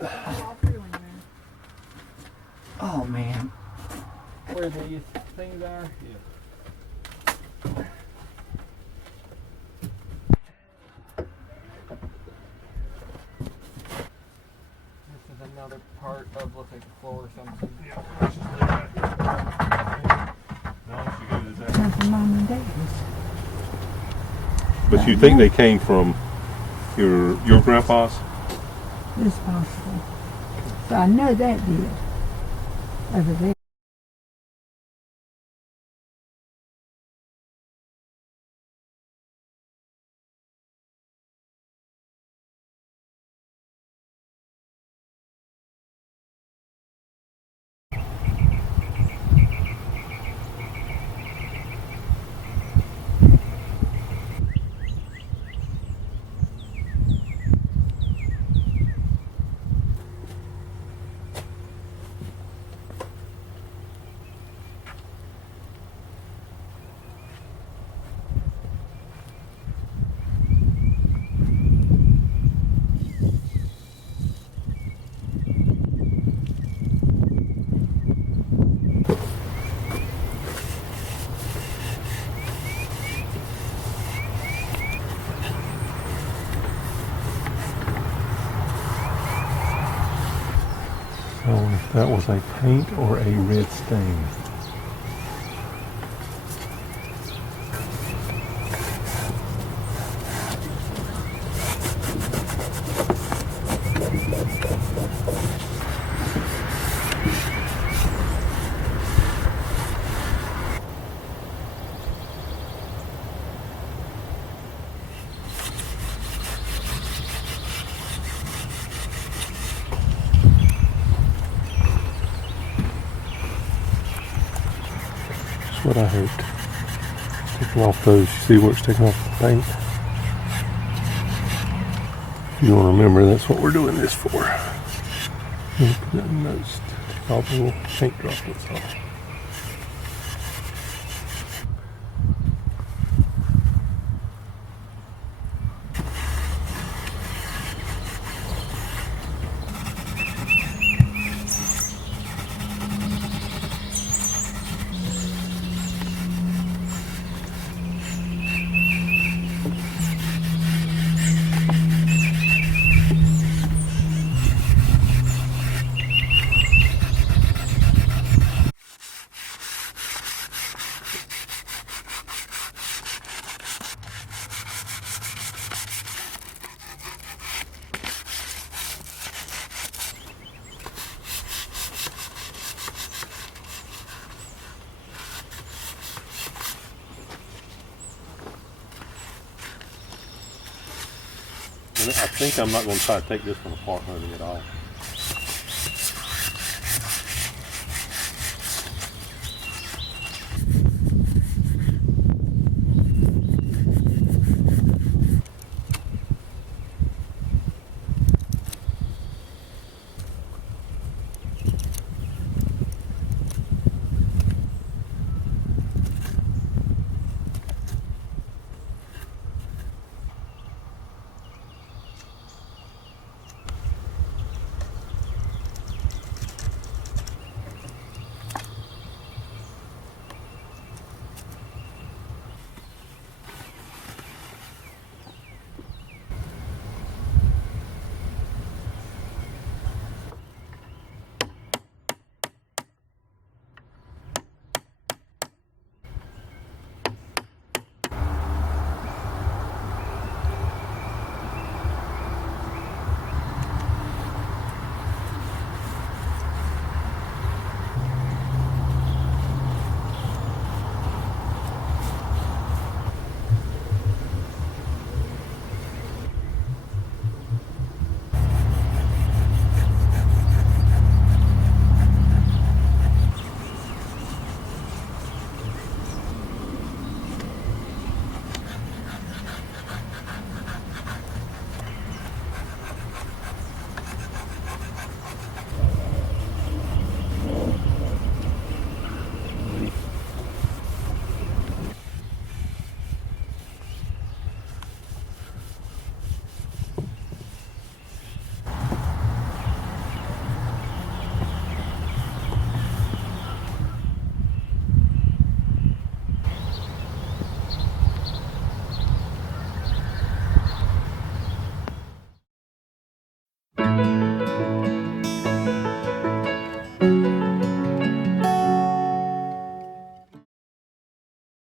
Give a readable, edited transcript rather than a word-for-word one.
All feeling there. Oh man. Where these things are? Yeah. This is another part of, looks like the floor or something. Yeah, let's just leave that here. No, she goes there. Come from mom and dad's. But you think they came from your grandpa's? It's possible. So I know that did. Over there. So if that was a paint or a red stain. That's what I hoped. Taking off those, see where it's taking off the paint? If you don't remember, that's what we're doing this for. Put that in those, take all the little paint droplets off. I think I'm not going to try to take this one apart, honey, at all.